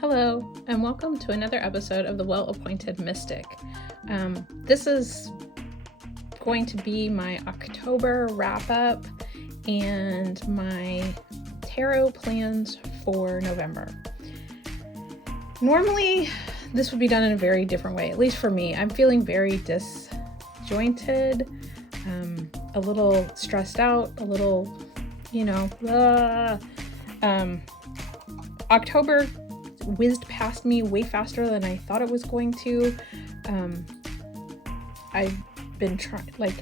Hello, and welcome to another episode of The Well-Appointed Mystic. This is going to be my October wrap-up and my tarot plans for November. Normally, this would be done in a very different way, at least for me. I'm feeling very disjointed, a little stressed out, a little, October whizzed past me way faster than I thought it was going to. I've been trying, I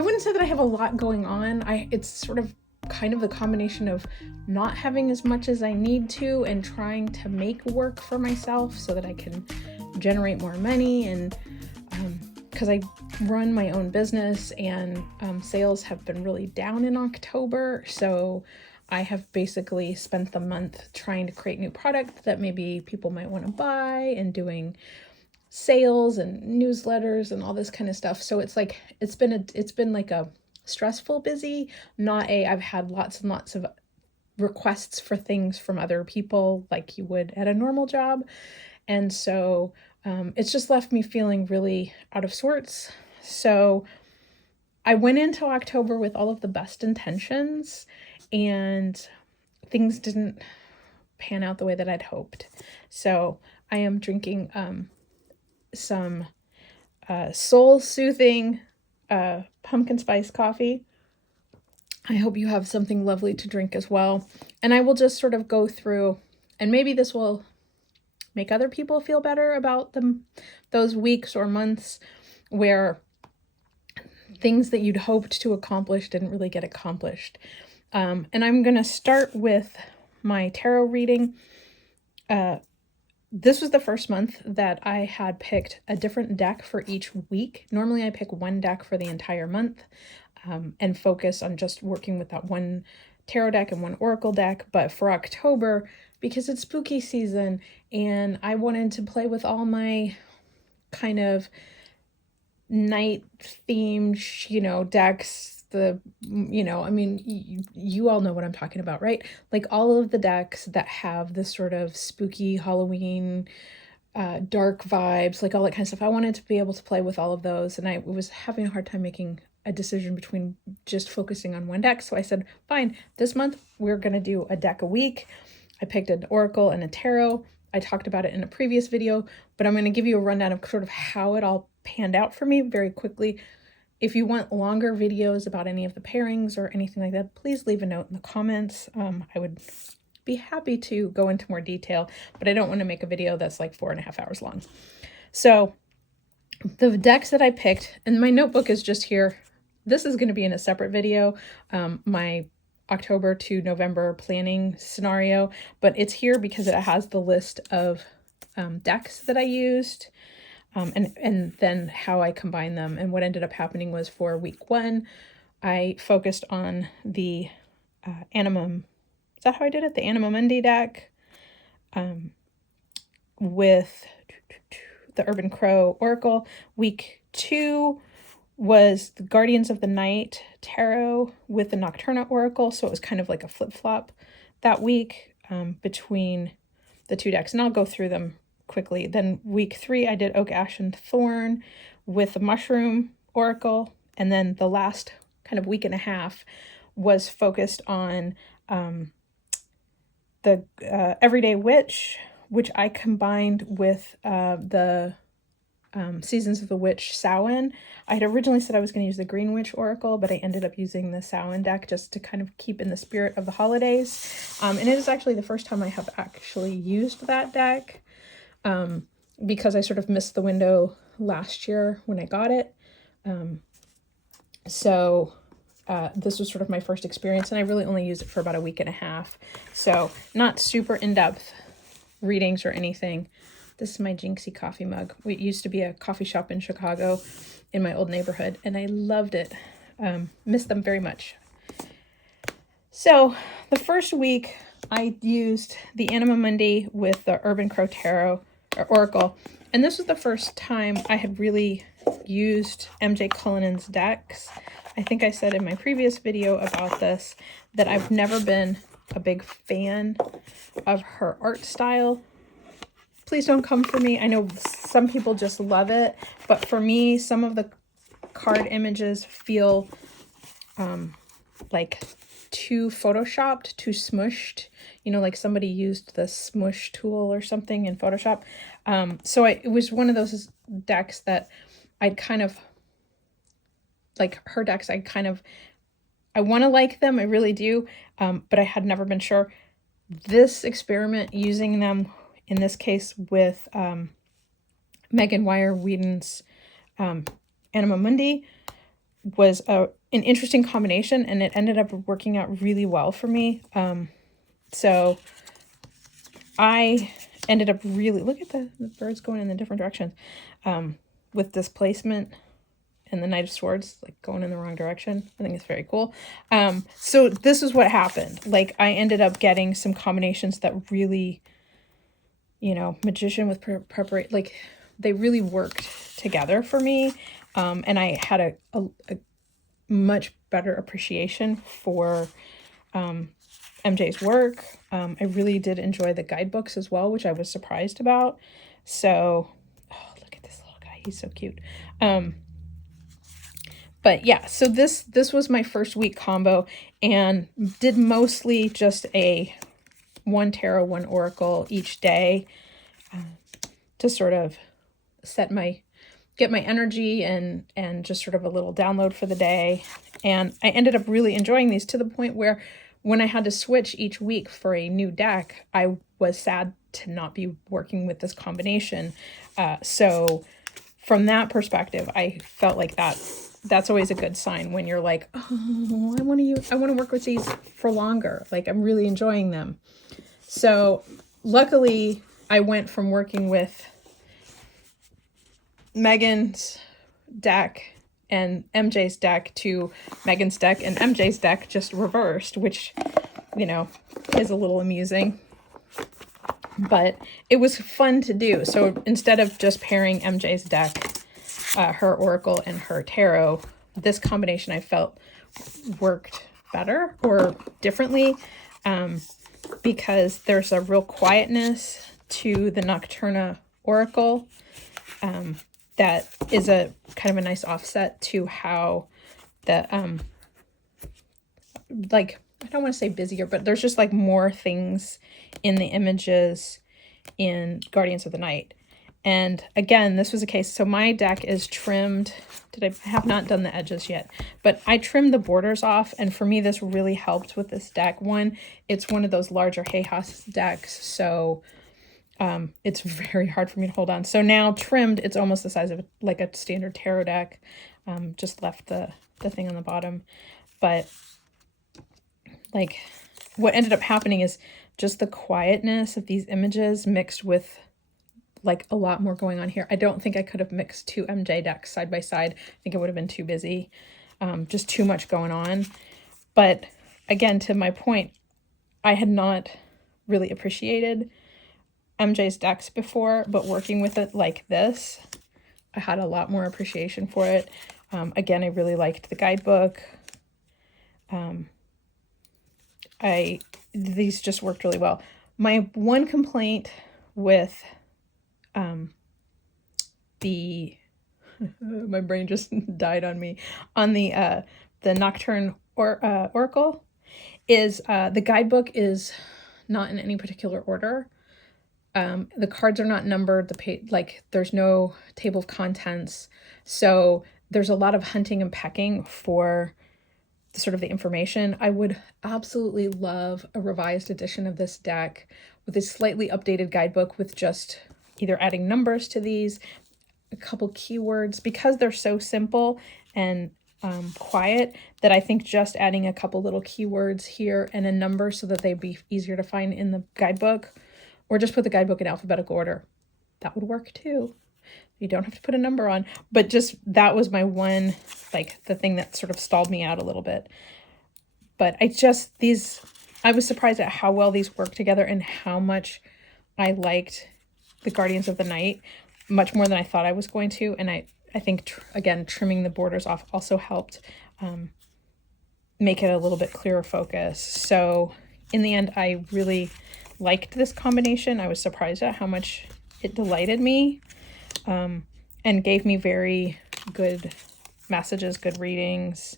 wouldn't say that I have a lot going on. It's sort of kind of the combination of not having as much as I need to and trying to make work for myself so that I can generate more money, and because I run my own business and sales have been really down in October, so I have basically spent the month trying to create new product that maybe people might want to buy and doing sales and newsletters and all this kind of stuff. So it's been like a stressful busy, not I've had lots and lots of requests for things from other people like you would at a normal job. And so it's just left me feeling really out of sorts. So I went into October with all of the best intentions, and things didn't pan out the way that I'd hoped. So I am drinking some soul-soothing pumpkin spice coffee. I hope you have something lovely to drink as well. And I will just sort of go through, and maybe this will make other people feel better about those weeks or months where things that you'd hoped to accomplish didn't really get accomplished. And I'm going to start with my tarot reading. This was the first month that I had picked a different deck for each week. Normally I pick one deck for the entire month and focus on just working with that one tarot deck and one oracle deck. But for October, because it's spooky season and I wanted to play with all my kind night themed, decks, you all know what I'm talking about, right? Like all of the decks that have this sort of spooky Halloween, dark vibes, like all that kind of stuff. I wanted to be able to play with all of those, and I was having a hard time making a decision between just focusing on one deck. So I said, fine, this month we're going to do a deck a week. I picked an oracle and a tarot. I talked about it in a previous video, but I'm going to give you a rundown of sort of how it all panned out for me very quickly. If you want longer videos about any of the pairings or anything like that, please leave a note in the comments. I would be happy to go into more detail, but I don't want to make a video that's like 4.5 hours long. So the decks that I picked, and my notebook is just here. This is going to be in a separate video, my October to November planning scenario, but it's here because it has the list of decks that I used. And then how I combine them. And what ended up happening was for week 1, I focused on the Anima, is that how I did it? The Anima Mundi deck with the Urban Crow Oracle. Week 2 was the Guardians of the Night Tarot with the Nocturna Oracle. So it was kind of like a flip-flop that week between the two decks. And I'll go through them quickly. Then week 3, I did Oak, Ash, and Thorn with the Mushroom Oracle. And then the last kind of week and a half was focused on the Everyday Witch, which I combined with the Seasons of the Witch Samhain. I had originally said I was going to use the Green Witch Oracle, but I ended up using the Samhain deck just to kind of keep in the spirit of the holidays. And it is actually the first time I have actually used that deck. Because I sort of missed the window last year when I got it. So this was sort of my first experience, and I really only used it for about a week and a half. So not super in-depth readings or anything. This is my Jinxie coffee mug. It used to be a coffee shop in Chicago in my old neighborhood, and I loved it. Missed them very much. So the first week I used the Anima Mundi with the Urban Crow Tarot Oracle, and this was the first time I had really used MJ Cullinan's decks. I think I said in my previous video about this that I've never been a big fan of her art style. Please don't come for me. I know some people just love it, but for me, some of the card images feel like too photoshopped, too smushed, you know, like somebody used the smush tool or something in Photoshop. So it was one of those decks that I'd kind of, like her decks, I want to like them, I really do, but I had never been sure. This experiment using them, in this case with Megan Wire-Whedon's Anima Mundi, was an interesting combination, and it ended up working out really well for me. So I ended up really, look at the birds going in the different directions, with displacement and the Knight of Swords like going in the wrong direction. I think it's very cool. So this is what happened. Like I ended up getting some combinations that really, you know, magician with preparation, like they really worked together for me. And I had a much better appreciation for MJ's work. I really did enjoy the guidebooks as well, which I was surprised about. So, oh, look at this little guy. He's so cute. But yeah, so this was my first week combo, and did mostly just a 1 tarot, 1 oracle each day, to sort of get my energy and just sort of a little download for the day. And I ended up really enjoying these, to the point where when I had to switch each week for a new deck, I was sad to not be working with this combination. So from that perspective, I felt like that's always a good sign when you're like, oh, I want to work with these for longer. Like I'm really enjoying them. So luckily I went from working with Megan's deck and MJ's deck to Megan's deck and MJ's deck, just reversed, which, you know, is a little amusing, but it was fun to do. So instead of just pairing MJ's deck, her oracle and her tarot, this combination I felt worked better or differently, because there's a real quietness to the Nocturna oracle, that is a kind of a nice offset to how the like, I don't want to say busier, but there's just like more things in the images in Guardians of the Night. And again, this was a case, so my deck is trimmed. I have not done the edges yet, but I trimmed the borders off, and for me this really helped with this deck. One, it's one of those larger Hay House decks, so it's very hard for me to hold on. So now trimmed, it's almost the size of like a standard tarot deck. Just left the thing on the bottom. But like what ended up happening is just the quietness of these images mixed with like a lot more going on here. I don't think I could have mixed 2 MJ decks side by side. I think it would have been too busy. Just too much going on. But again, to my point, I had not really appreciated MJ's decks before, but working with it like this, I had a lot more appreciation for it. Again, I really liked the guidebook. These just worked really well. My one complaint with my brain just died on me, on the Nocturne Oracle, is the guidebook is not in any particular order. The cards are not numbered, like there's no table of contents. So there's a lot of hunting and pecking for the sort of the information. I would absolutely love a revised edition of this deck with a slightly updated guidebook with just either adding numbers to these, a couple keywords, because they're so simple and quiet, that I think just adding a couple little keywords here and a number so that they'd be easier to find in the guidebook, or just put the guidebook in alphabetical order. That would work too. You don't have to put a number on, but just that was my one, like the thing that sort of stalled me out a little bit. But I was surprised at how well these work together and how much I liked the Guardians of the Night, much more than I thought I was going to. And I think, again, trimming the borders off also helped make it a little bit clearer focus. So in the end, I really liked this combination. I was surprised at how much it delighted me, and gave me very good messages, good readings.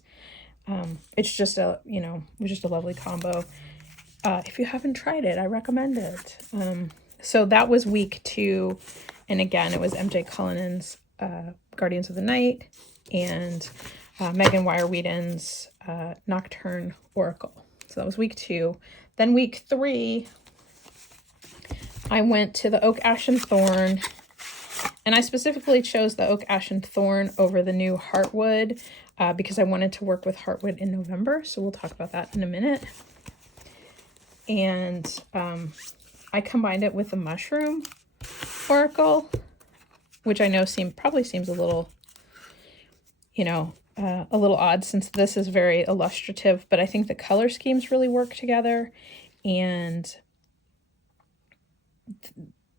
It's just it was just a lovely combo. If you haven't tried it, I recommend it. So that was week 2. And again, it was MJ Cullinan's Guardians of the Night and Megan Wire-Whedon's Nocturne Oracle. So that was week 2. Then week 3, I went to the Oak, Ash, and Thorn. And I specifically chose the Oak, Ash, and Thorn over the new Heartwood because I wanted to work with Heartwood in November. So we'll talk about that in a minute. And I combined it with the Mushroom Oracle, which I know probably seems a little, a little odd since this is very illustrative, but I think the color schemes really work together, and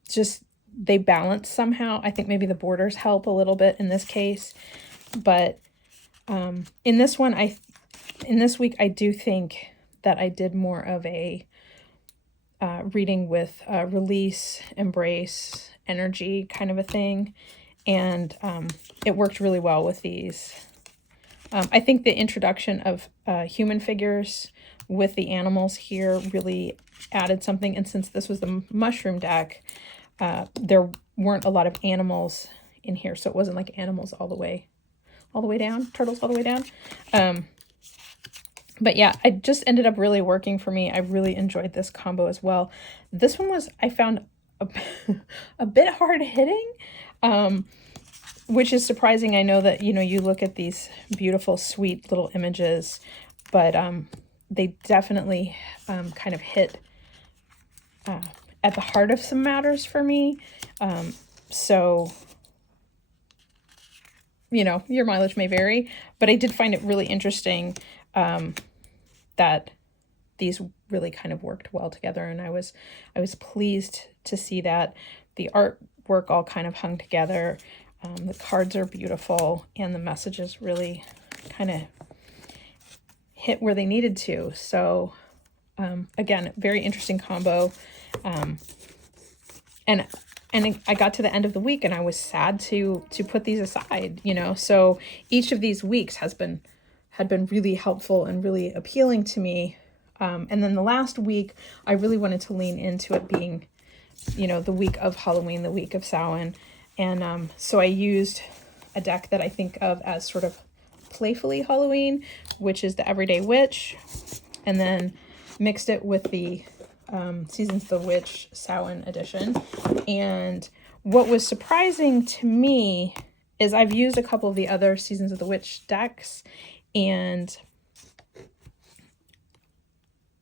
just they balance somehow. I think maybe the borders help a little bit in this case, but in this week, I do think that I did more of a reading with release, embrace, energy kind of a thing. And it worked really well with these. I think the introduction of human figures with the animals here really added something. And since this was the mushroom deck, there weren't a lot of animals in here. So it wasn't like animals all the way down, turtles all the way down. But yeah, it just ended up really working for me. I really enjoyed this combo as well. This one was, I found a bit hard hitting, which is surprising. I know that, you look at these beautiful, sweet little images, but they definitely kind of hit at the heart of some matters for me. So, your mileage may vary, but I did find it really interesting that these really kind of worked well together, and I was pleased to see that the artwork all kind of hung together. The cards are beautiful, and the messages really kind of hit where they needed to. So again, very interesting combo. And I got to the end of the week and I was sad to put these aside, so each of these weeks had been really helpful and really appealing to me. And then the last week, I really wanted to lean into it being, the week of Halloween, the week of Samhain. And so I used a deck that I think of as sort of playfully Halloween, which is the Everyday Witch, and then mixed it with the Seasons of the Witch Samhain edition. And what was surprising to me is I've used a couple of the other Seasons of the Witch decks, and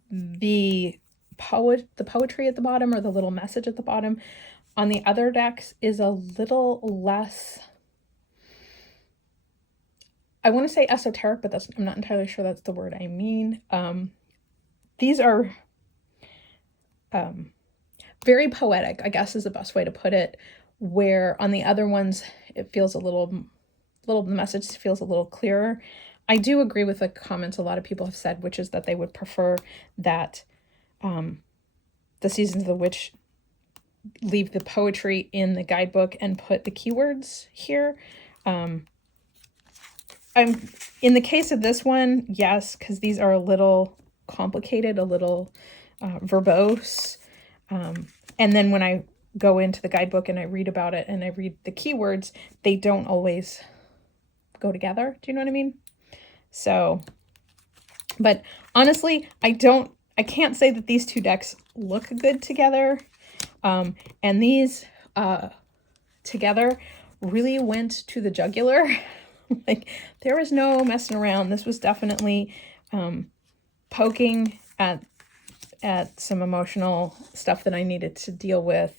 the poetry at the bottom, or the little message at the bottom on the other decks, is a little less, I want to say esoteric, but I'm not entirely sure that's the word I mean. These are very poetic, I guess is the best way to put it, where on the other ones it feels the message feels a little clearer. I do agree with the comments a lot of people have said, which is that they would prefer that the Seasons of the Witch leave the poetry in the guidebook and put the keywords here. I'm in the case of this one, yes, because these are a little complicated, a little verbose. And then when I go into the guidebook and I read about it and I read the keywords, they don't always go together. Do you know what I mean? So, but honestly, I can't say that these two decks look good together. And these together really went to the jugular. Like, there was no messing around. This was definitely poking at some emotional stuff that I needed to deal with.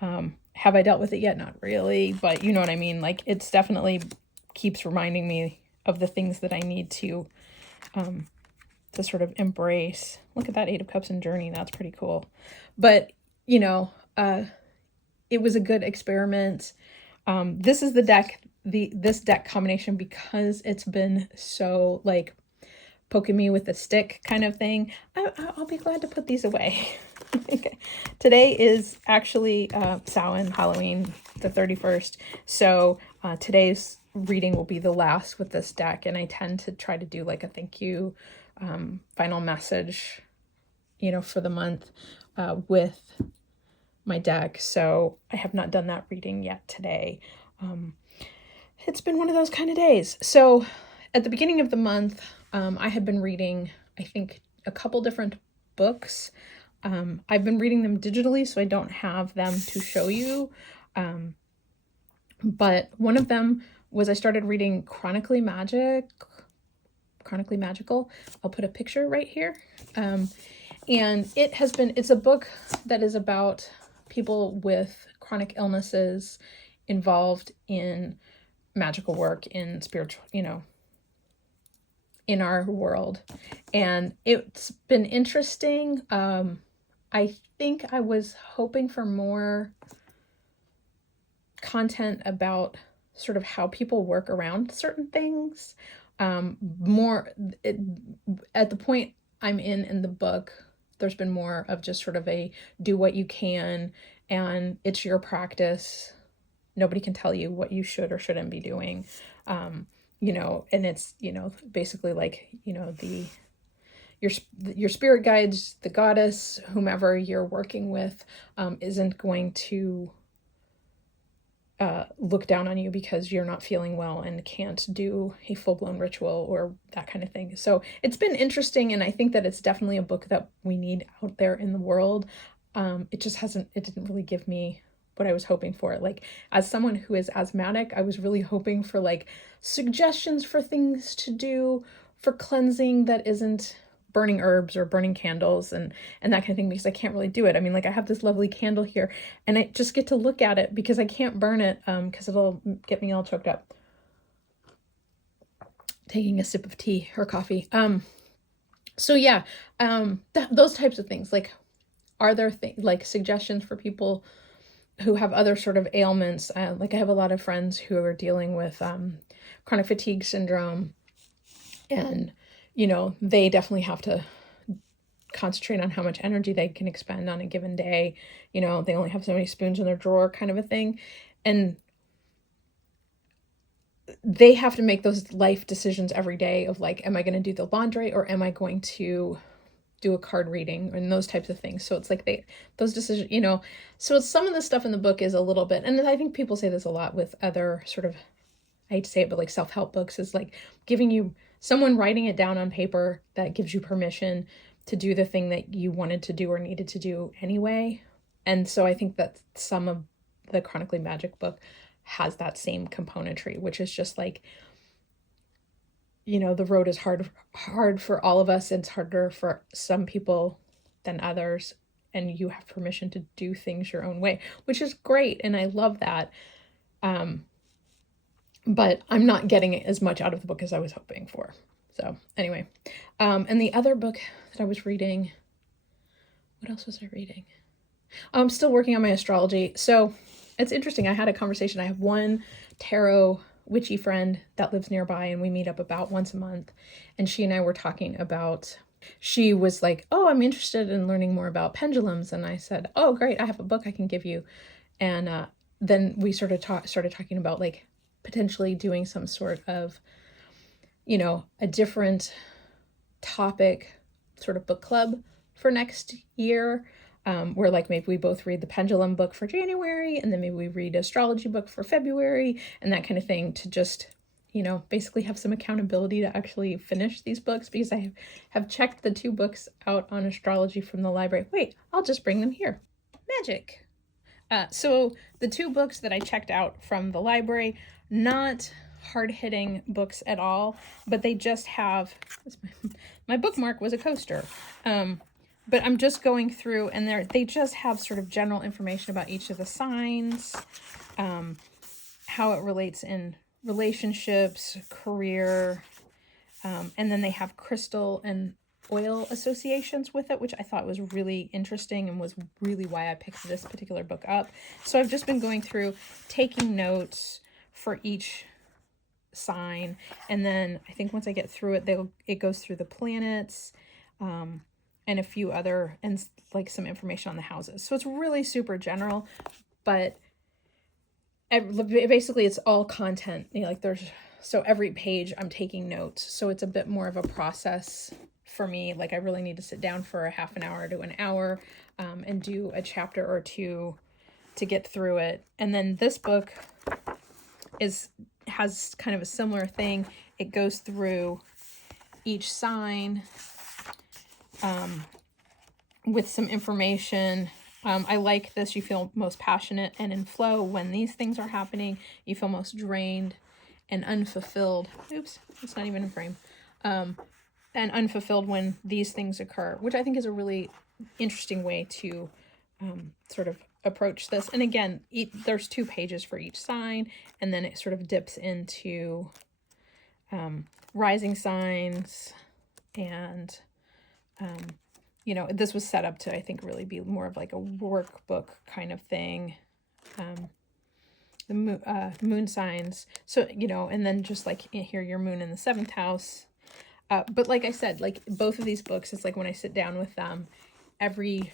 Have I dealt with it yet? Not really, but you know what I mean? Like, it's definitely keeps reminding me of the things that I need to sort of embrace. Look at that 8 of Cups and Journey. That's pretty cool. But, it was a good experiment. This is the deck, this deck combination, because it's been so, like, poking me with a stick kind of thing, I'll be glad to put these away. Today is actually Samhain, Halloween, the 31st. So today's reading will be the last with this deck, and I tend to try to do like a thank you final message, for the month with my deck. So I have not done that reading yet today. It's been one of those kind of days. So at the beginning of the month, I had been reading, I think, a couple different books. I've been reading them digitally, so I don't have them to show you. But one of them was I started reading Chronically Magical. I'll put a picture right here. And it's a book that is about people with chronic illnesses involved in magical work, in spiritual, in our world. And it's been interesting. I think I was hoping for more content about sort of how people work around certain things. At the point I'm in the book, there's been more of just sort of a do what you can, and it's your practice. Nobody can tell you what you should or shouldn't be doing. And it's, basically like, your spirit guides, the goddess, whomever you're working with, isn't going to look down on you because you're not feeling well and can't do a full-blown ritual or that kind of thing. So it's been interesting, and I think that it's definitely a book that we need out there in the world. It didn't really give me what I was hoping for. Like, as someone who is asthmatic, I was really hoping for like suggestions for things to do for cleansing that isn't burning herbs or burning candles and that kind of thing, because I can't really do it. I mean, like, I have this lovely candle here and I just get to look at it because I can't burn it because it'll get me all choked up. Taking a sip of tea or coffee. So yeah, those types of things. Like, are there like suggestions for people who have other sort of ailments? Like, I have a lot of friends who are dealing with chronic fatigue syndrome, and they definitely have to concentrate on how much energy they can expend on a given day. They only have so many spoons in their drawer, kind of a thing. And they have to make those life decisions every day of like, am I going to do the laundry or am I going to do a card reading, and those types of things. So it's like those decisions, so it's, some of the stuff in the book is a little bit, and I think people say this a lot with other sort of, I hate to say it, but like self-help books, is like giving you someone writing it down on paper that gives you permission to do the thing that you wanted to do or needed to do anyway. And so I think that some of the Chronically Magic book has that same componentry, which is just like, the road is hard for all of us. It's harder for some people than others, and you have permission to do things your own way, which is great, and I love that. But I'm not getting as much out of the book as I was hoping for. So anyway, and the other book that I was reading, what else was I reading? I'm still working on my astrology. So it's interesting. I had a conversation. I have one tarot witchy friend that lives nearby, and we meet up about once a month. And she and I were talking about, she was like, oh, I'm interested in learning more about pendulums. And I said, oh, great, I have a book I can give you. And then we started talking about like potentially doing some sort of, a different topic sort of book club for next year, where like maybe we both read the pendulum book for January, and then maybe we read astrology book for February, and that kind of thing, to just, basically have some accountability to actually finish these books, because I have checked the 2 books out on astrology from the library. Wait, I'll just bring them here. Magic. So the 2 books that I checked out from the library, not hard-hitting books at all, but they just have, my bookmark was a coaster. But I'm just going through, and they just have sort of general information about each of the signs, how it relates in relationships, career, and then they have crystal and oil associations with it, which I thought was really interesting and was really why I picked this particular book up. So I've just been going through, taking notes for each sign. And then I think once I get through it, it goes through the planets, and a few other, and like some information on the houses. So it's really super general, but basically it's all content. You know, like so every page I'm taking notes. So it's a bit more of a process for me. Like I really need to sit down for a half an hour to an hour, and do a chapter or two to get through it. And then this book has kind of a similar thing. It goes through each sign, with some information. I like this. You feel most passionate and in flow when these things are happening. You feel most drained and unfulfilled. Oops, it's not even in frame. And unfulfilled when these things occur, which I think is a really interesting way to sort of approach this. And again, there's 2 pages for each sign, and then it sort of dips into rising signs. And you know, this was set up to, I think, really be more of like a workbook kind of thing. The moon signs. So, you know, and then just like here, your moon in the 7th house. But like I said, like both of these books, it's like when I sit down with them, every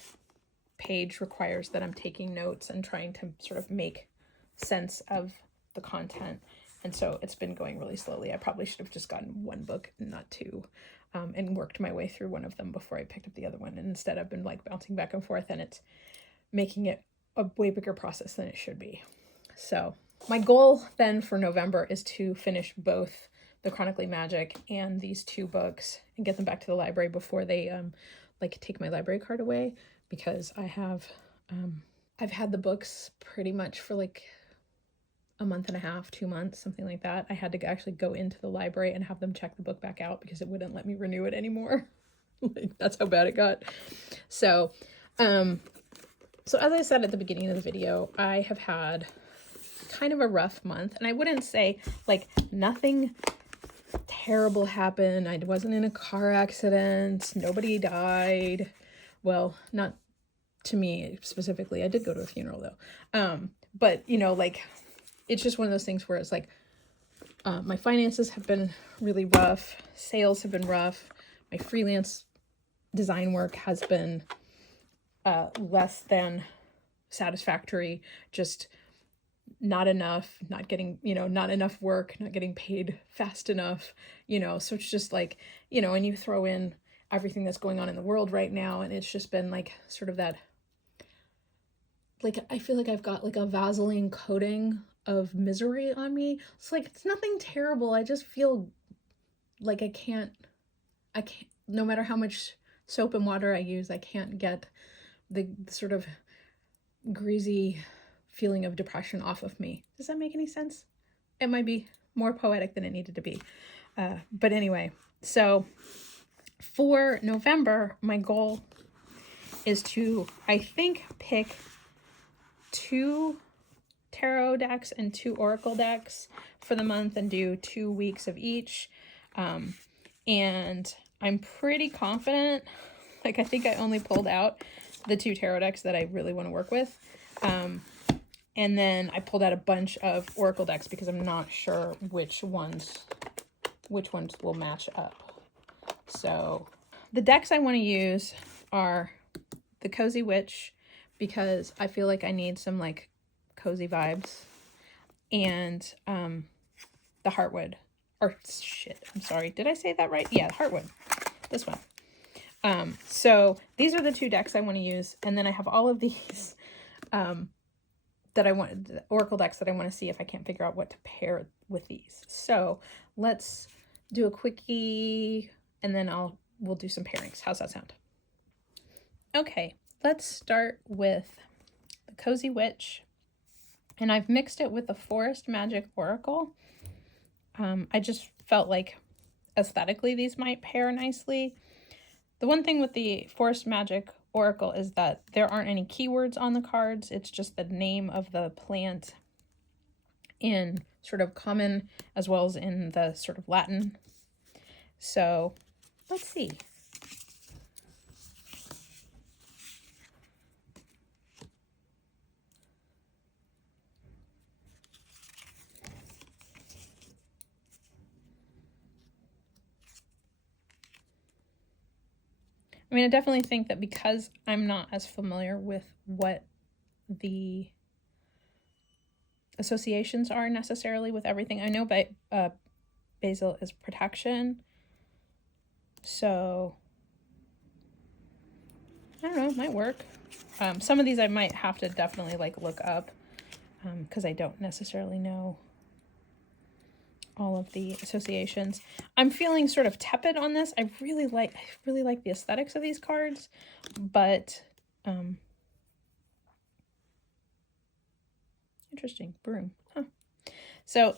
page requires that I'm taking notes and trying to sort of make sense of the content. And so it's been going really slowly. I probably should have just gotten 1 book and not 2. And worked my way through one of them before I picked up the other one. And instead I've been like bouncing back and forth, and it's making it a way bigger process than it should be. So my goal then for November is to finish both the Chronically Magic and these 2 books and get them back to the library before they like take my library card away, because I have I've had the books pretty much for like a month and a half, 2 months, something like that. I had to actually go into the library and have them check the book back out because it wouldn't let me renew it anymore. Like, that's how bad it got. So, so as I said at the beginning of the video, I have had kind of a rough month, and I wouldn't say like nothing terrible happened. I wasn't in a car accident. Nobody died. Well, not to me specifically. I did go to a funeral though. But you know, like, it's just one of those things where it's like, my finances have been really rough. Sales have been rough. My freelance design work has been less than satisfactory. Just not enough, not getting, you know, not enough work, not getting paid fast enough, you know. So it's just like, you know, and you throw in everything that's going on in the world right now, and it's just been like sort of that, like, I feel like I've got like a Vaseline coating of misery on me. It's like, it's nothing terrible. I just feel like I can't, no matter how much soap and water I use, I can't get the sort of greasy feeling of depression off of me. Does that make any sense? It might be more poetic than it needed to be. But anyway, so for November, my goal is to, I think, pick 2 tarot decks and 2 oracle decks for the month and do 2 weeks of each. And I'm pretty confident, like I think I only pulled out the 2 tarot decks that I really want to work with. And then I pulled out a bunch of oracle decks because I'm not sure which ones will match up. So the decks I want to use are the Cozy Witch, because I feel like I need some like cozy vibes, and the Heartwood, or shit, I'm sorry, did I say that right? Yeah, the Heartwood, this one. So these are the 2 decks I want to use, and then I have all of these that I want, the oracle decks that I want to see if I can't figure out what to pair with these. So let's do a quickie, and then we'll do some pairings. How's that sound? Okay, let's start with the Cozy Witch. And I've mixed it with the Forest Magic Oracle. I just felt like aesthetically these might pair nicely. The one thing with the Forest Magic Oracle is that there aren't any keywords on the cards. It's just the name of the plant in sort of common as well as in the sort of Latin. So let's see. mean, I definitely think that because I'm not as familiar with what the associations are necessarily with everything. I know basil is protection. So, I don't know, it might work. Some of these I might have to definitely like look up because I don't necessarily know all of the associations. I'm feeling sort of tepid on this. I really like the aesthetics of these cards, but interesting. Broom. Huh. So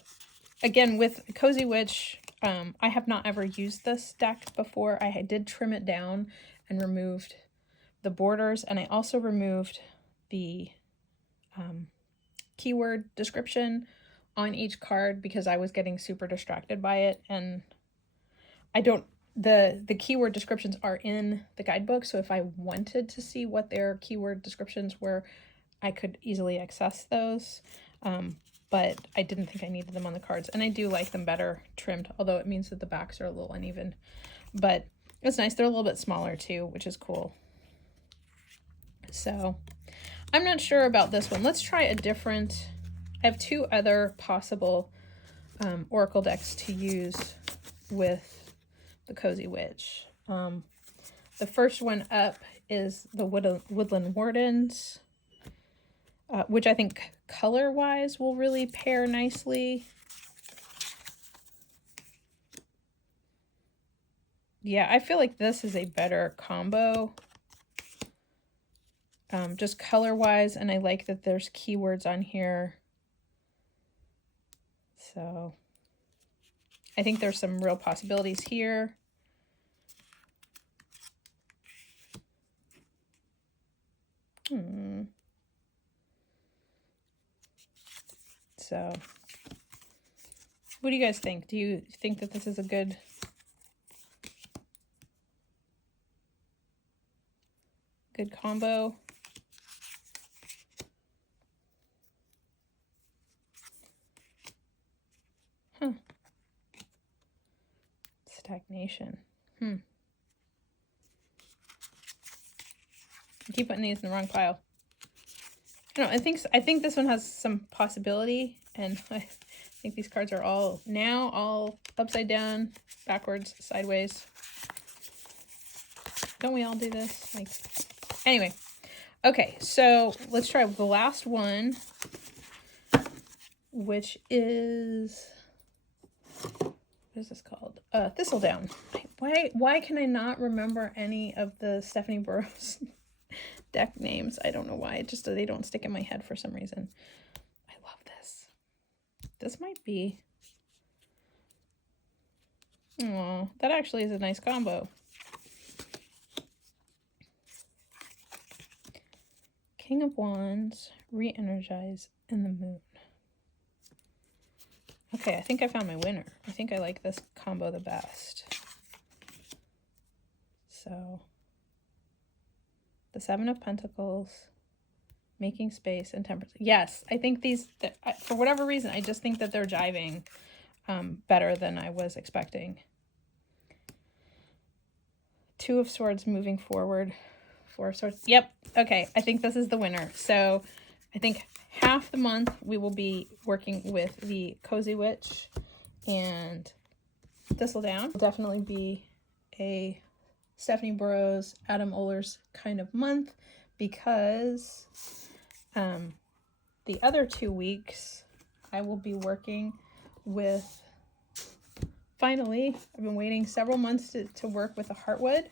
again, with Cozy Witch, I have not ever used this deck before. I did trim it down and removed the borders, and I also removed the keyword description on each card because I was getting super distracted by it, and I don't, the keyword descriptions are in the guidebook, so if I wanted to see what their keyword descriptions were, I could easily access those, but I didn't think I needed them on the cards, and I do like them better trimmed, although it means that the backs are a little uneven, but it's nice. They're a little bit smaller too, which is cool. So I'm not sure about this one. Let's try a different, I have two other possible oracle decks to use with the Cozy Witch. The first one up is the Woodland Wardens, which I think color-wise will really pair nicely. Yeah, I feel like this is a better combo, just color-wise, and I like that there's keywords on here. So I think there's some real possibilities here. So what do you guys think? Do you think that this is a good combo? Huh. Stagnation. I keep putting these in the wrong pile. I don't know, I think this one has some possibility, and I think these cards are all upside down, backwards, sideways. Don't we all do this? Like, anyway. Okay, so let's try the last one, which is, what is this called? Thistledown. Why can I not remember any of the Stephanie Burrows deck names? I don't know why. Just they don't stick in my head for some reason. I love this. This might be. Oh, that actually is a nice combo. King of Wands, re-energize, and the Moon. Okay, I think I found my winner. I think I like this combo the best. So, the Seven of Pentacles, making space, and Temperance. Yes, I think these, for whatever reason, I just think that they're jiving better than I was expecting. Two of Swords moving forward. Four of Swords. Yep. Okay. I think this is the winner. So I think half the month we will be working with the Cozy Witch and Thistledown. Will definitely be a Stephanie Burrows, Adam Ohlers kind of month, because the other 2 weeks I will be working with, finally, I've been waiting several months to work with the Heartwood.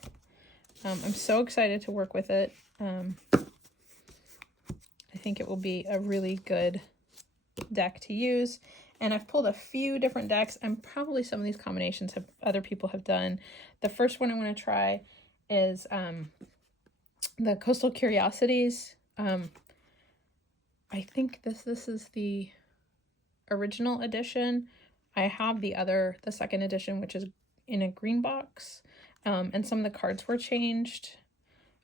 I'm so excited to work with it. I think it will be a really good deck to use. And I've pulled a few different decks, and probably some of these combinations other people have done. The first one I want to try is the Coastal Curiosities. I think this is the original edition. I have the second edition, which is in a green box. And some of the cards were changed,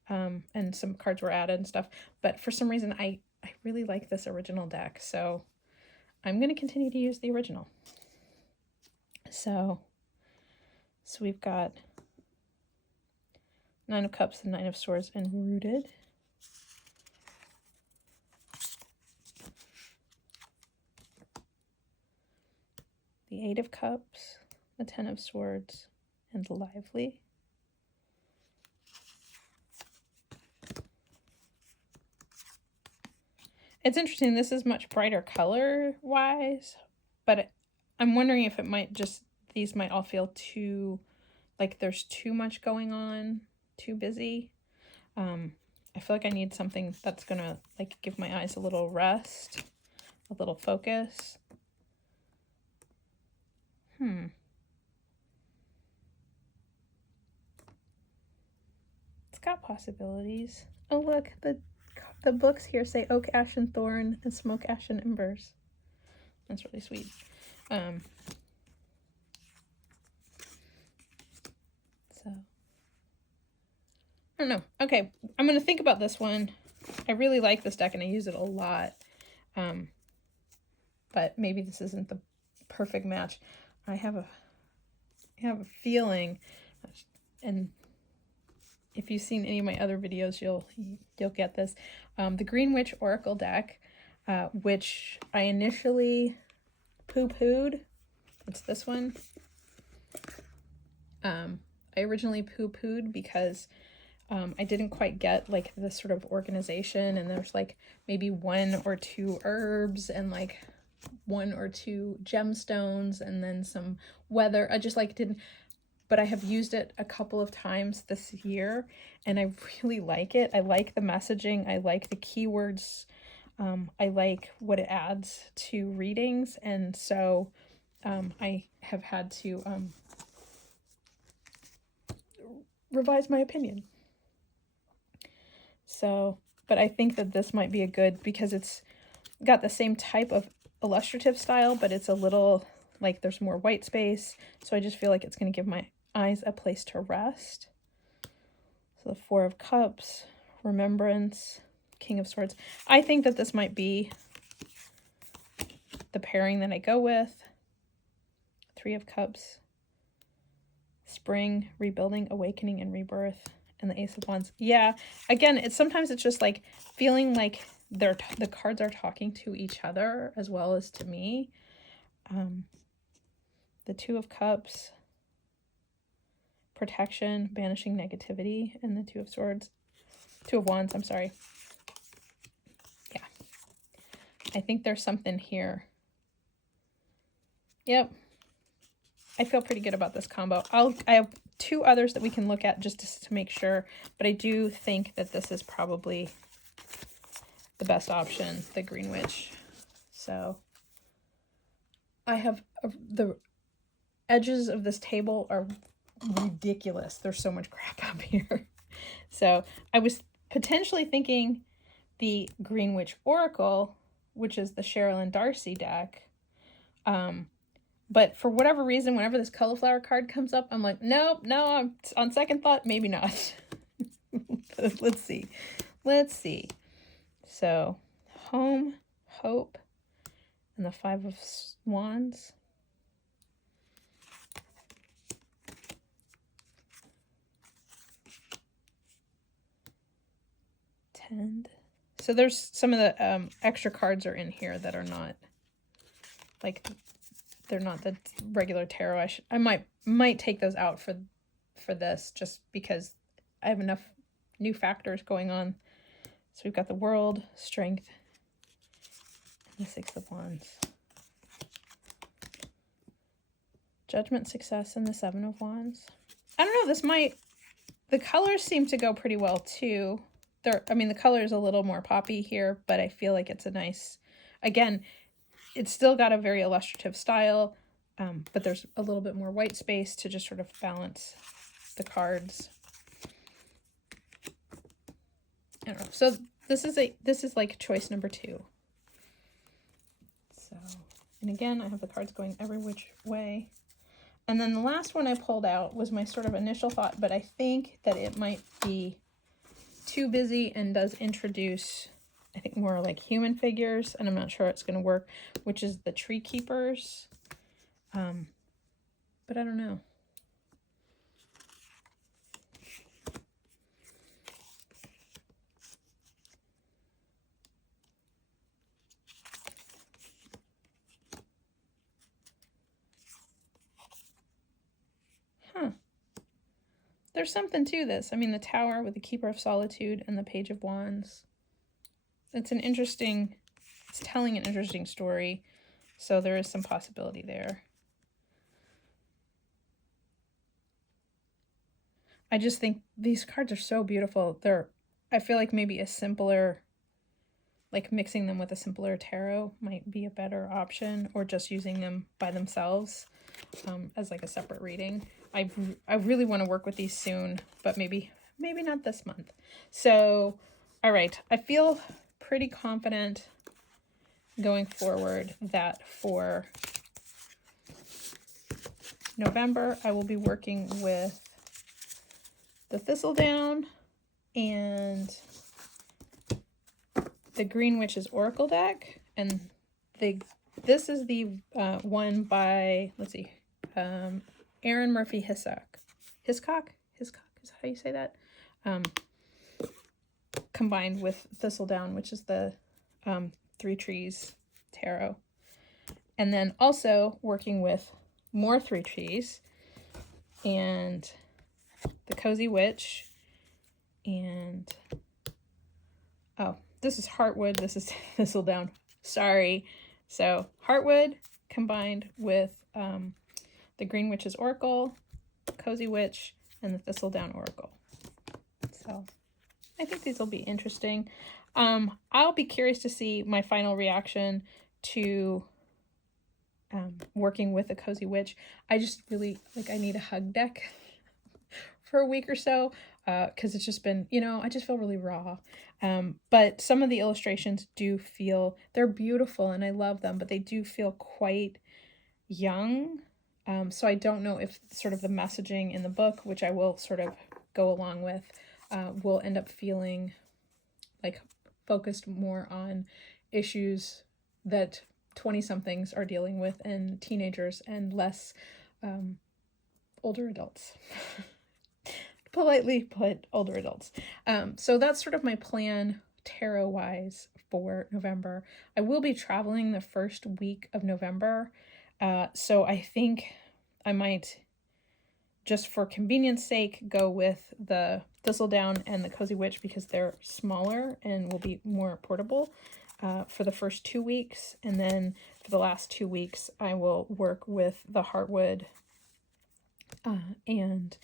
and some cards were added and stuff. But for some reason, I really like this original deck, so I'm going to continue to use the original. So we've got Nine of Cups, the Nine of Swords, and Rooted. The Eight of Cups, the Ten of Swords, and Lively. It's interesting, this is much brighter color-wise, but I'm wondering if it might just, these might all feel too, like there's too much going on, too busy. I feel like I need something that's gonna like give my eyes a little rest, a little focus. It's got possibilities. Oh look, the books here say Oak, Ash, and Thorn and Smoke, Ash, and Embers. That's really sweet. So, I don't know. Okay, I'm going to think about this one. I really like this deck and I use it a lot. But maybe this isn't the perfect match. I have a feeling, and if you've seen any of my other videos, you'll get this. The Green Witch Oracle deck, which I initially poo-pooed. It's this one. I originally poo-pooed because I didn't quite get like this sort of organization, and there's like maybe 1 or 2 herbs and like 1 or 2 gemstones and then some weather. I just like didn't, but I have used it a couple of times this year and I really like it. I like the messaging. I like the keywords. I like what it adds to readings. And so I have had to revise my opinion. So, but I think that this might be a good, because it's got the same type of illustrative style, but it's a little like there's more white space. So I just feel like it's going to give my eyes a place to rest. So the Four of Cups, Remembrance, King of Swords. I think that this might be the pairing that I go with. Three of Cups, Spring, Rebuilding, Awakening, and Rebirth, and the Ace of Wands. Yeah, again, it's sometimes it's just like feeling like the cards are talking to each other as well as to me. The Two of Cups, Protection, Banishing Negativity, and the Two of Wands, I'm sorry. Yeah. I think there's something here. Yep. I feel pretty good about this combo. I have 2 others that we can look at just to make sure, but I do think that this is probably the best option, the Green Witch. So I have the edges of this table are ridiculous. There's so much crap up here. So I was potentially thinking the Green Witch Oracle, which is the Sherilyn Darcy deck. But for whatever reason, whenever this Cauliflower card comes up, I'm like, nope, no, I'm on second thought, maybe not. Let's see. So, Home, Hope, and the Five of Wands. Tend. So there's some of the extra cards are in here that are not, like, they're not the regular tarot. I might take those out for this, just because I have enough new factors going on. So we've got the World, Strength, and the Six of Wands. Judgment, Success, and the Seven of Wands. I don't know, the colors seem to go pretty well too. The color is a little more poppy here, but I feel like it's a nice, again, it's still got a very illustrative style, but there's a little bit more white space to just sort of balance the cards. I don't know. So this is like choice number 2. So, and again, I have the cards going every which way. And then the last one I pulled out was my sort of initial thought, but I think that it might be too busy and does introduce, I think, more like human figures, and I'm not sure it's going to work, which is the Tree Keepers. But I don't know. there's something to this. I mean, the Tower with the Keeper of Solitude and the Page of Wands. It's telling an interesting story. So there is some possibility there. I just think these cards are so beautiful. I feel like maybe a simpler, like mixing them with a simpler tarot might be a better option, or just using them by themselves as like a separate reading. I really want to work with these soon, but maybe not this month. So, all right. I feel pretty confident going forward that for November, I will be working with the Thistledown and the Green Witch's Oracle deck. And this is the one by, let's see, Aaron Murphy Hiscock. Hiscock is how you say that? Combined with Thistledown, which is the Three Trees Tarot. And then also working with more Three Trees and the Cozy Witch, and oh, this is Heartwood, this is Thistledown, sorry. So Heartwood combined with the Green Witch's Oracle, Cozy Witch, and the Thistledown Oracle. So I think these will be interesting. I'll be curious to see my final reaction to working with a Cozy Witch. I just really, I need a hug deck for a week or so, because it's just been, I just feel really raw. But some of the illustrations they're beautiful and I love them, but they do feel quite young. So I don't know if sort of the messaging in the book, which I will sort of go along with, will end up feeling like focused more on issues that 20-somethings are dealing with and teenagers, and less older adults. Politely put, older adults. So that's sort of my plan tarot-wise for November. I will be traveling the first week of November, so I think I might, just for convenience sake, go with the Thistledown and the Cozy Witch because they're smaller and will be more portable for the first 2 weeks. And then for the last 2 weeks, I will work with the Heartwood and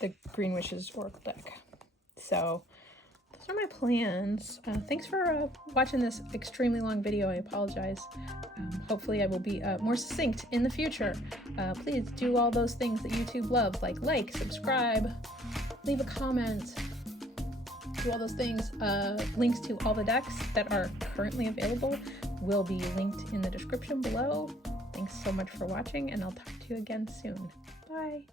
the Green Witch's Oracle deck. So those are my plans. Thanks for watching this extremely long video. I apologize. Hopefully I will be more succinct in the future. Please do all those things that YouTube loves, like, subscribe, leave a comment, do all those things. Links to all the decks that are currently available will be linked in the description below. Thanks so much for watching, and I'll talk to you again soon. Bye.